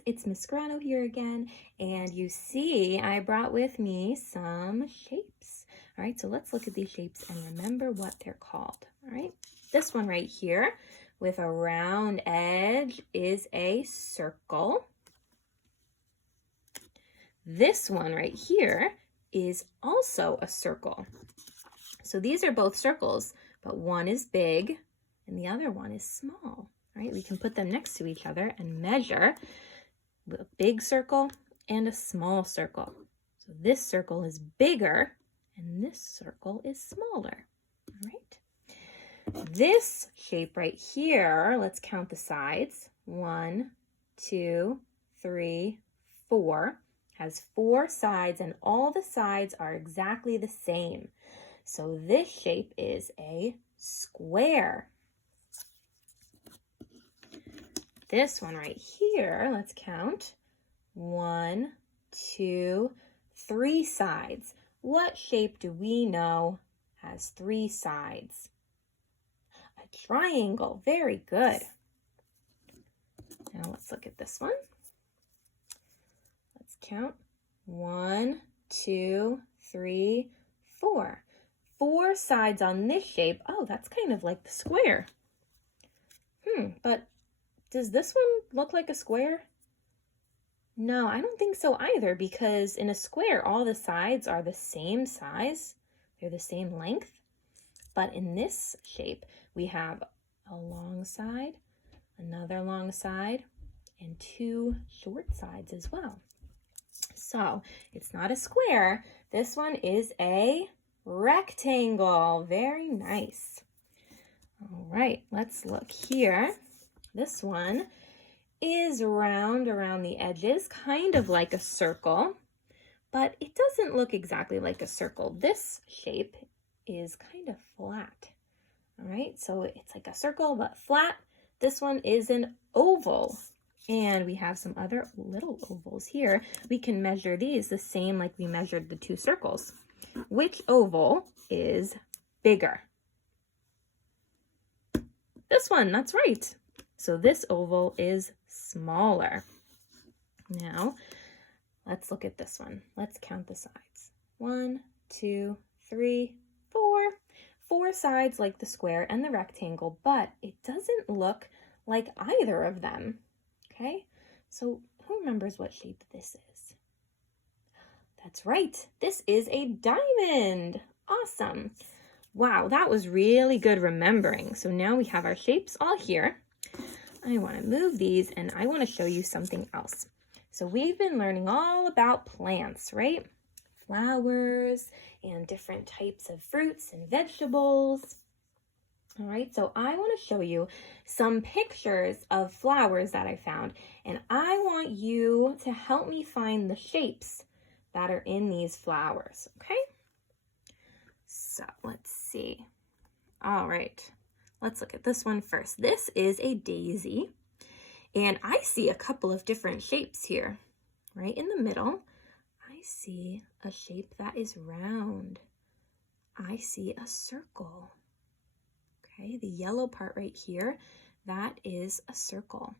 guys, it's Miss Grano here again, and you see I brought with me some shapes. All right, so let's look at these shapes and remember what they're called. All right, this one right here with a round edge is a circle. This one right here is also a circle. So these are both circles, but one is big and the other one is small. Right? We can put them next to each other and measure a big circle and a small circle. So this circle is bigger and this circle is smaller. All right. This shape right here, let's count the sides. 1, 2, 3, 4. Has 4 sides and all the sides are exactly the same. So this shape is a square. This one right here, let's count. 1, 2, 3 sides. What shape do we know has 3 sides? A triangle. Very good. Now let's look at this one. Let's count. 1, 2, 3, 4. 4 sides on this shape. Oh, that's kind of like the square. But does this one look like a square? No, I don't think so either, because in a square, all the sides are the same size. They're the same length. But in this shape, we have a long side, another long side, and 2 short sides as well. So it's not a square. This one is a rectangle. Very nice. All right, let's look here. This one is round around the edges, kind of like a circle, but it doesn't look exactly like a circle. This shape is kind of flat. All right, so it's like a circle, but flat. This one is an oval. And we have some other little ovals here. We can measure these the same like we measured the 2 circles. Which oval is bigger? This one, that's right. So this oval is smaller. Now, let's look at this one. Let's count the sides. 1, 2, 3, 4. 4 sides like the square and the rectangle, but it doesn't look like either of them. Okay, so who remembers what shape this is? That's right. This is a diamond. Awesome. Wow, that was really good remembering. So now we have our shapes all here. I want to move these and I want to show you something else. So we've been learning all about plants, right? Flowers and different types of fruits and vegetables. All right, so I want to show you some pictures of flowers that I found, and I want you to help me find the shapes that are in these flowers, okay? So let's see. All right, let's look at this one first. This is a daisy, and I see a couple of different shapes here. Right in the middle, I see a shape that is round. I see a circle. Okay, the yellow part right here, that is a circle.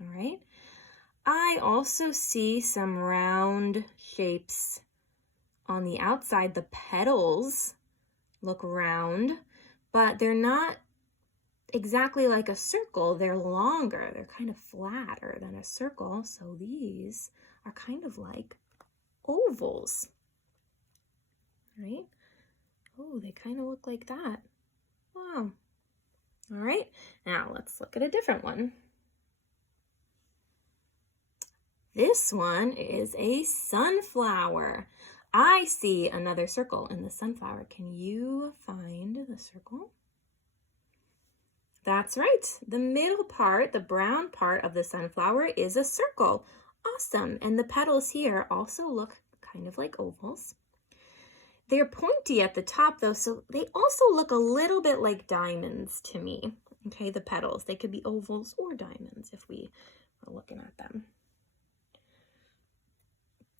All right. I also see some round shapes on the outside. The petals look round, but they're not exactly like a circle. They're longer. They're kind of flatter than a circle. So these are kind of like ovals. Right? Oh, they kind of look like that. Wow. All right, now let's look at a different one. This one is a sunflower. I see another circle in the sunflower. Can you find the circle? That's right. The middle part, the brown part of the sunflower is a circle. Awesome. And the petals here also look kind of like ovals. They're pointy at the top though, so they also look a little bit like diamonds to me. Okay, the petals, they could be ovals or diamonds if we are looking at them.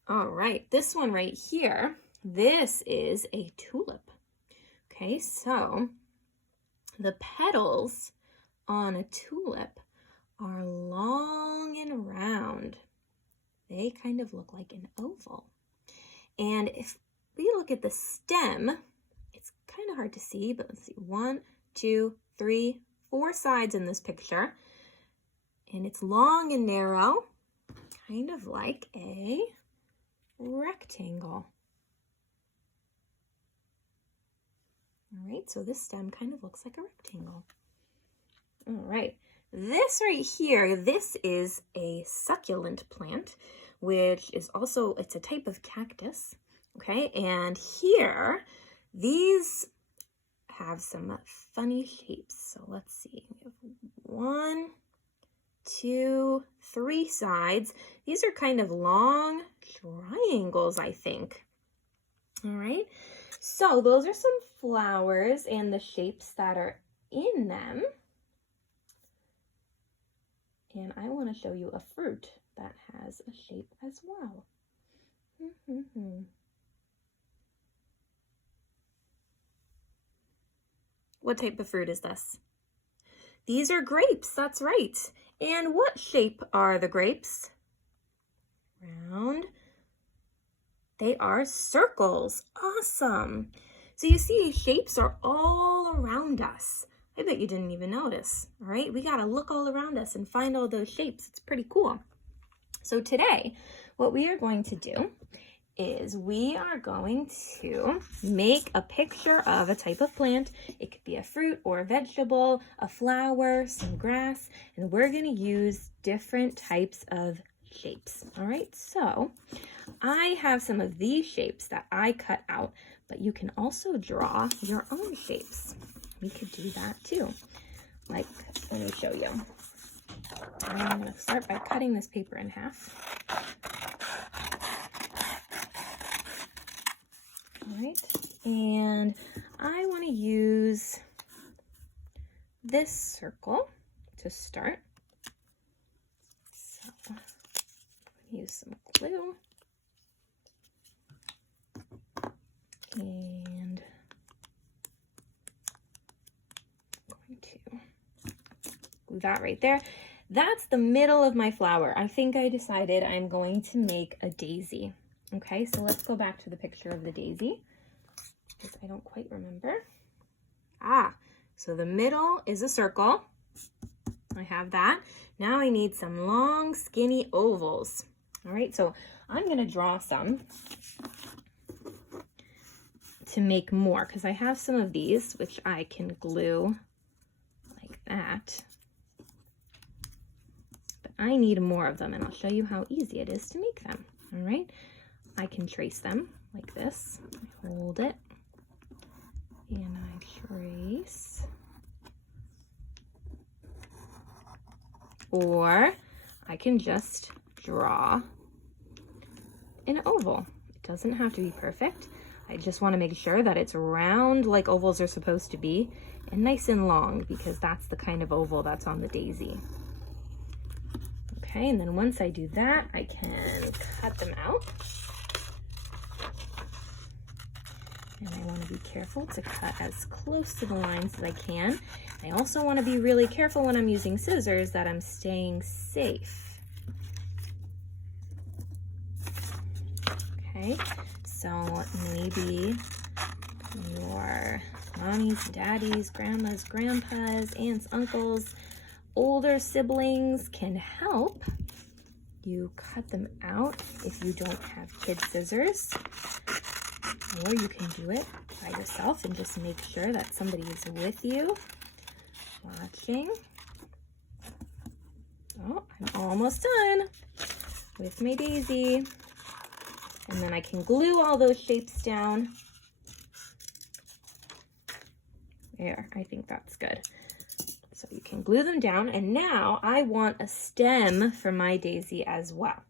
All right, this one right here, this is a tulip. Okay, so the petals on a tulip are long and they kind of look like an oval. And if we look at the stem, it's kind of hard to see, but let's see, 1, 2, 3, 4 sides in this picture. And it's long and narrow, kind of like a rectangle. All right, so this stem kind of looks like a rectangle. All right, this right here, this is a succulent plant, which is also, it's a type of cactus, okay? And here, these have some funny shapes. So let's see, we have 1, 2, 3 sides. These are kind of long triangles, I think. All right, so those are some flowers and the shapes that are in them. And I want to show you a fruit that has a shape as well. What type of fruit is this? These are grapes, that's right. And what shape are the grapes? Round. They are circles. Awesome. So you see, shapes are all around us. I bet you didn't even notice, all right? We got to look all around us and find all those shapes. It's pretty cool. So today, what we are going to do is we are going to make a picture of a type of plant. It could be a fruit or a vegetable, a flower, some grass, and we're going to use different types of shapes. All right, so I have some of these shapes that I cut out, but you can also draw your own shapes. We could do that too. Like, let me show you. I'm going to start by cutting this paper in half. All right, and I want to use this circle to start. So, use some glue. And I'm going to glue that right there. That's the middle of my flower. I think I decided I'm going to make a daisy. Okay, so let's go back to the picture of the daisy, because I don't quite remember. So the middle is a circle. I have that. Now I need some long, skinny ovals. All right, so I'm going to draw some to make more, because I have some of these, which I can glue like that. But I need more of them, and I'll show you how easy it is to make them. All right. I can trace them like this. I hold it and I trace. Or I can just draw an oval. It doesn't have to be perfect. I just want to make sure that it's round like ovals are supposed to be and nice and long, because that's the kind of oval that's on the daisy. Okay, and then once I do that, I can cut them out. And I want to be careful to cut as close to the lines as I can. I also want to be really careful when I'm using scissors that I'm staying safe. Okay, so maybe your mommies, daddies, grandmas, grandpas, aunts, uncles, older siblings can help you cut them out if you don't have kid scissors. Or you can do it by yourself and just make sure that somebody is with you, watching. Oh, I'm almost done with my daisy. And then I can glue all those shapes down. There, I think that's good. So you can glue them down. And now I want a stem for my daisy as well.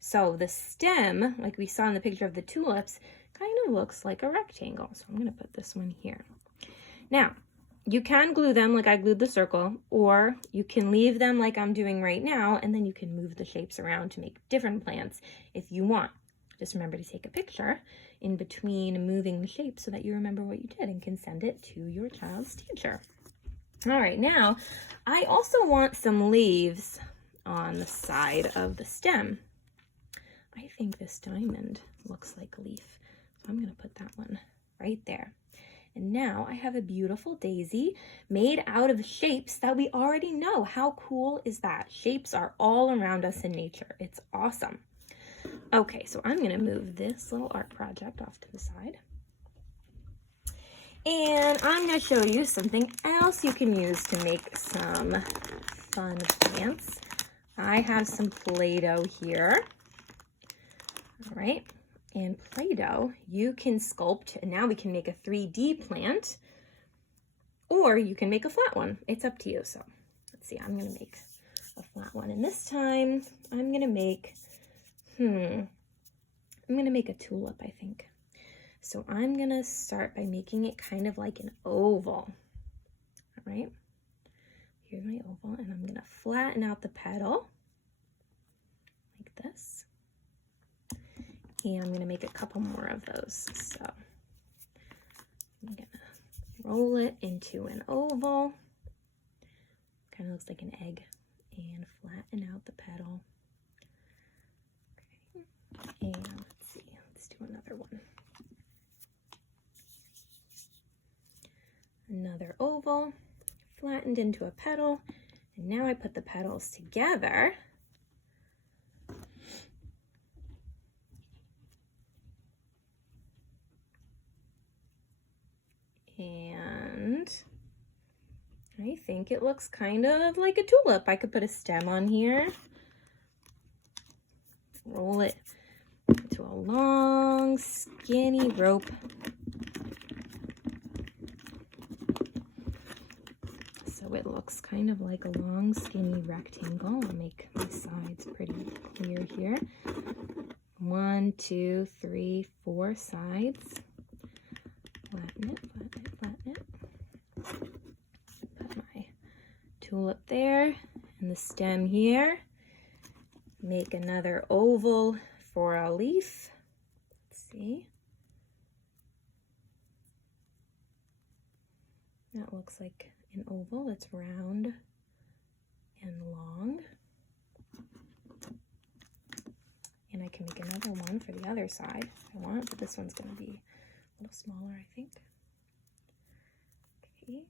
So the stem, like we saw in the picture of the tulips, kind of looks like a rectangle. So I'm going to put this one here. Now, you can glue them like I glued the circle, or you can leave them like I'm doing right now, and then you can move the shapes around to make different plants if you want. Just remember to take a picture in between moving the shape so that you remember what you did and can send it to your child's teacher. All right, now I also want some leaves on the side of the stem. I think this diamond looks like a leaf. So I'm going to put that one right there. And now I have a beautiful daisy made out of shapes that we already know. How cool is that? Shapes are all around us in nature. It's awesome. Okay, so I'm going to move this little art project off to the side. And I'm going to show you something else you can use to make some fun plants. I have some Play-Doh here. All right. And Play-Doh, you can sculpt, and now we can make a 3D plant, or you can make a flat one. It's up to you. So let's see, I'm going to make a flat one. And this time I'm going to make, I'm going to make a tulip, I think. So I'm going to start by making it kind of like an oval. All right. Here's my oval, and I'm going to flatten out the petal like this. And I'm going to make a couple more of those. So I'm going to roll it into an oval. Kind of looks like an egg. And flatten out the petal. Okay. And let's see. Let's do another one. Another oval. Flattened into a petal. And now I put the petals together. And I think it looks kind of like a tulip. I could put a stem on here, roll it into a long, skinny rope. So it looks kind of like a long, skinny rectangle. I'll make my sides pretty clear here. 1, 2, 3, 4 sides. Flatten it, flatten it, flatten it. Put my tulip there and the stem here. Make another oval for a leaf. Let's see. That looks like an oval. It's round and long. And I can make another one for the other side if I want, but this one's going to be a little smaller, I think. Okay.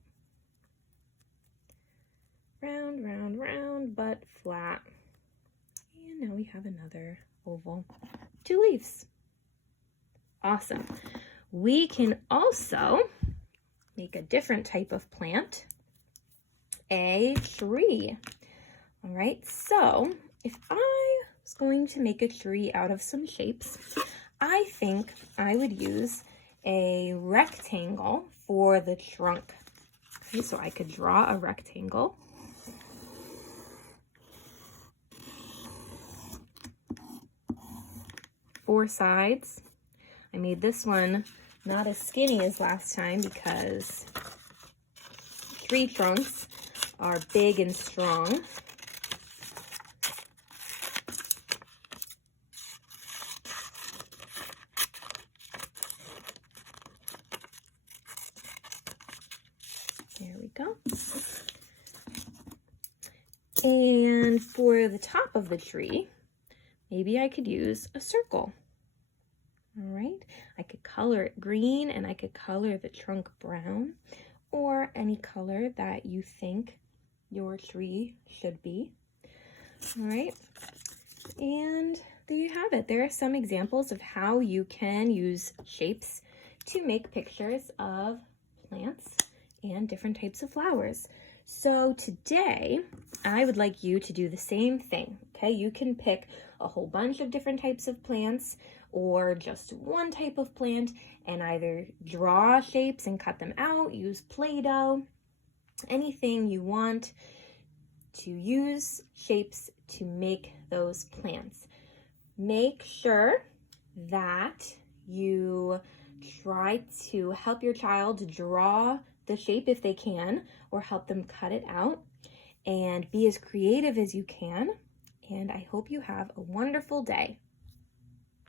Round, round, round, but flat. And now we have another oval. 2 leaves. Awesome. We can also make a different type of plant, a tree. All right, so if I was going to make a tree out of some shapes, I think I would use a rectangle for the trunk. Okay, so I could draw a rectangle. Four sides. I made this one not as skinny as last time because tree trunks are big and strong. There we go. And for the top of the tree, maybe I could use a circle. All right, I could color it green and I could color the trunk brown or any color that you think your tree should be. All right, and there you have it. There are some examples of how you can use shapes to make pictures of plants and different types of flowers. So today, I would like you to do the same thing, okay? You can pick a whole bunch of different types of plants or just one type of plant and either draw shapes and cut them out, use Play-Doh, anything you want to use shapes to make those plants. Make sure that you try to help your child draw the shape if they can, or help them cut it out, and be as creative as you can. And I hope you have a wonderful day.